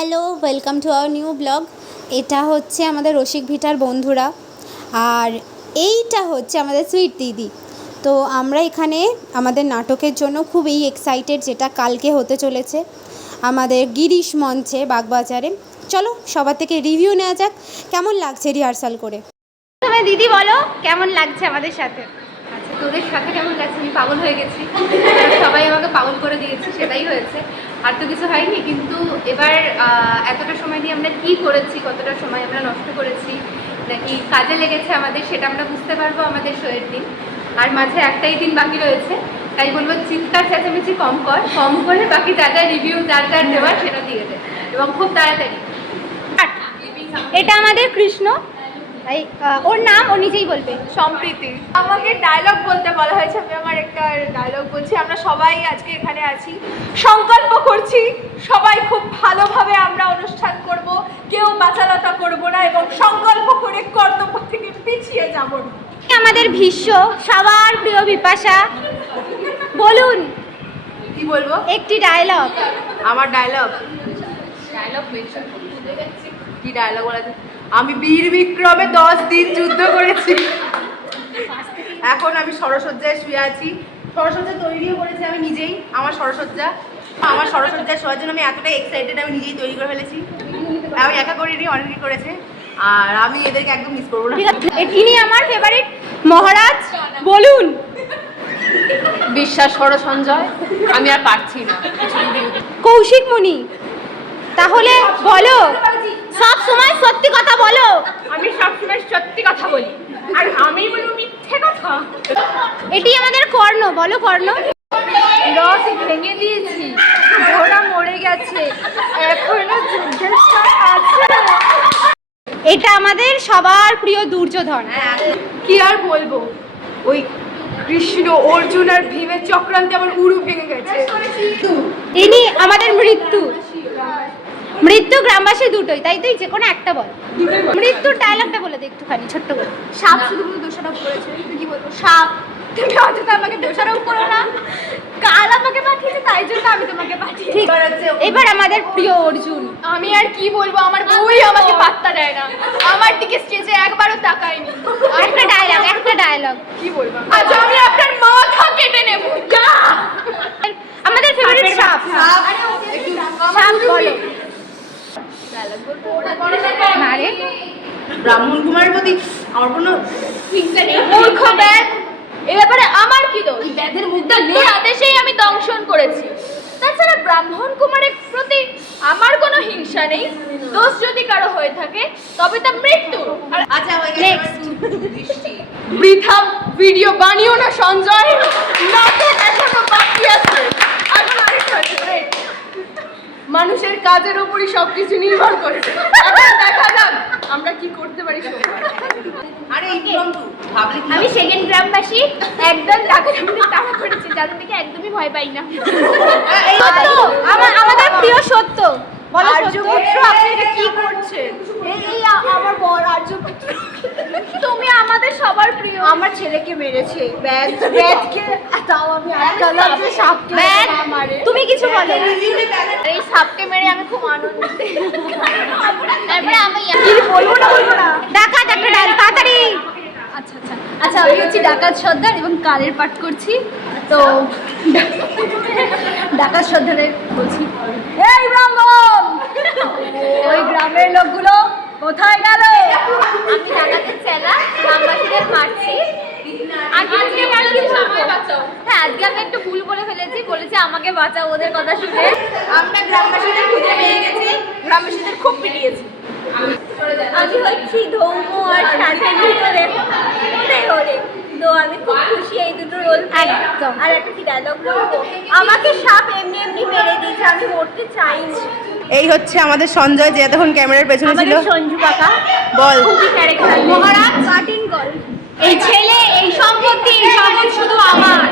Hello, welcome to our new blog. এটা হচ্ছে আমাদের রসিক ভিটার বন্ধুরা, আর এইটা হচ্ছে আমাদের সুইট দিদি। তো আমরা এখানে আমাদের নাটকের জন্য খুবই এক্সাইটেড, যেটা কালকে হতে চলেছে আমাদের গিরিশ মঞ্চে বাগবাজারে। চলো সবার থেকে রিভিউ নেওয়া যাক, কেমন লাগছে রিহার্সাল করে। তবে দিদি বলো কেমন লাগছে আমাদের সাথে? আচ্ছা, তোদের সাথে কেমন লাগছে? আমি পাগল হয়ে গেছি, সবাই আমাকে পাগল করে দিয়েছে, সেটাই হয়েছে, আর তো কিছু হয়নি। কিন্তু এবার এতটা সময় দিয়ে আমরা কি করেছি, কতটা সময় আমরা নষ্ট করেছি, নাকি কাজে লেগেছে আমাদের, সেটা আমরা বুঝতে পারবো আমাদের শোয়ের দিন। আর মাঝে একটাই দিন বাকি রয়েছে, তাই বলবো চিৎকার চেঁচামেচি কম করে বাকি যা যা রিভিউ যার দেওয়ার সেটা দিয়ে দে, এবং খুব তাড়াতাড়ি। এটা আমাদের কৃষ্ণ, তাই ওর নাম ও নিজেই বলবে। সম্প্রীতি আমাকে ডায়লগ বলতে বলা হয়েছে, আমি আমার একটা ডায়লগ বলছি। আমরা সবাই আজকে এখানে আছি, সংকল্প করছি সবাই খুব ভালোভাবে আমরা অনুষ্ঠান করব, কেউ বাচালতা করব না এবং সংকল্প করে কর্তব্য থেকে পিছিয়ে যাব না। আমাদের ভীষ্ম, সবার প্রিয় বিপাশা, বলুন কি বলবো? একটি ডায়লগ। আমার ডায়লগ কি ডায়লগ বলা যায়? আমি বীর বিক্রমে 10 দিন যুদ্ধ করেছি, এখন আমি সরসজ্জায় শুয়ে আছি। সরসজ্জা তৈরিও করেছি আমি নিজেই, আমার সরসজ্জায় শোয়ার জন্য আমি এতটাই এক্সাইটেড, আমি নিজেই তৈরি করে ফেলেছি। আমি একা করিনি, অনেকেই করেছে, আর আমি এদেরকে একদম মিস করবো না। ইনি আমার ফেভারিট মহারাজ, বলুন। বিশ্বাস করো সঞ্জয়, আমি আর পারছি না। কৌশিক মুনি, তাহলে বলো, সব সময় সত্যি কথা বলো। আমি সবসময় সত্যি কথা বলি, আর আমি বলবো মিথ্যে কথা। এটি আমাদের কর্ণ, বলো কর্ণ। রথ ভেঙে দিয়েছি, ঘোড়া মরে গেছে, এখনো যুদ্ধের ছাপ আছে। এটা আমাদের সবার প্রিয় দুর্যোধন। কি আর বলবো, ওই কৃষ্ণ অর্জুন আর ভীমের চক্রান্তে আমার উড়ু ভেঙে গেছে। ইনি আমাদের মৃত্যু গ্রামবাসী দুটোই, তাই তুই যে কোনো একটা বল। মৃত্যুর ডায়লগটা বলে দে একটুখানি ছোট্ট করে। সাপ শুধু দোষারোপ করেছে, তুই কি বলবো? সাপ, তুমি অযথা আমাকে দোষারোপ করো না, কাল আমাকে পাঠিয়েছে তাই জন্য আমি তোমাকে পাঠিয়েছি। ঠিক, এবার আমাদের প্রিয় অর্জুন। আমি আর কি বলবো, আমার বউই আমাকে পাত্তা দেয় না, আমার দিকে স্টেজে একবারও তাকায়নি। একটা ডায়লগ কি বলবো? আজ আমি আপনার মাথা কেটে নেব। আমাদের ফেভারিট সাপ বলো। না রে, ব্রাহ্মণ কুমারের প্রতি আমার কোনো হিংসা নেই। মূর্খ ব্যাধ, এ ব্যাপারে আমার কি দোষ? ব্যাধের মুখটা নিয়ে আদেশেই আমি দংশন করেছি। তাছাড়া ব্রাহ্মণ কুমারের প্রতি আমার কোনো হিংসা নেই। দোষ যদি কারো হয়ে থাকে তবে তা মৃত্যু। আচ্ছা, বৃথা ভিডিও বানিও না সঞ্জয়, নাটক এখনো বাকি আছে। এখন আরেকটা মানুষের কাজের উপরই সবকিছু নির্ভর করে। এখন দেখা যাক আমরা কি করতে পারি। আমি সেকেন্ড গ্রামবাসী, একদম তাড়া করেছি, যাদের দিকে একদমই ভয় পাই না। আমাদের প্রিয় সত্য, বলো আর্যপুত্র, আপনি এটা কি করছেন? এই আমার বর আর্যপুত্র, তুমি আমাদের সবার প্রিয়। আমার ছেলেকে মেরেছে, ব্যাধকে, তাও আমি আটকালাম যে সাপকে মারে। তুমি কিছু বলো। এই সাপকে মেরে আমি খুব আনন্দিত। তারপরে আমি কি বলবো না ডাকাত একটা ডাল, তাড়াতাড়ি। আচ্ছা, আমি হচ্ছি ডাকাত সর্দার এবং কালের পাঠ করছি। তো ডাকাত সর্দারের বলছি, এই ব্রাহ্মণ, ওই গ্রামের লোকগুলো কোথায় গেল? আমি ডাকাতের চেলা, গ্রামবাসীদের মারছি। আজকে আমি একটু ভুল বলে ফেলেছি, বলেছি আমাকে বাঁচাও ওদের কথা শুনে। আমরা গ্রামবাসীদের খুঁজে পেয়ে গেছি, গ্রামবাসীদের খুব পিটিয়েছি। আমি হচ্ছি ধৌম আর সাথে ভিতরে ওরে। তো আমি খুব খুশি এই দুটো রোল। একদম। আর একটা কি ডায়লগ বলবো, আমাকে সাপ এমনি এমনি মেরে দিয়েছে, আমি মরতে চাইনি। এই হচ্ছে আমাদের সঞ্জয়, যে এতক্ষণ ক্যামেরার পেছনে ছিল। আমাদের সঞ্জু কাকা বল। খুবই ক্যারেক্টার, মহারাজ কাটিং কল। এই ছেলে, এই সম্পত্তি, এই সম্পদ শুধু আমার।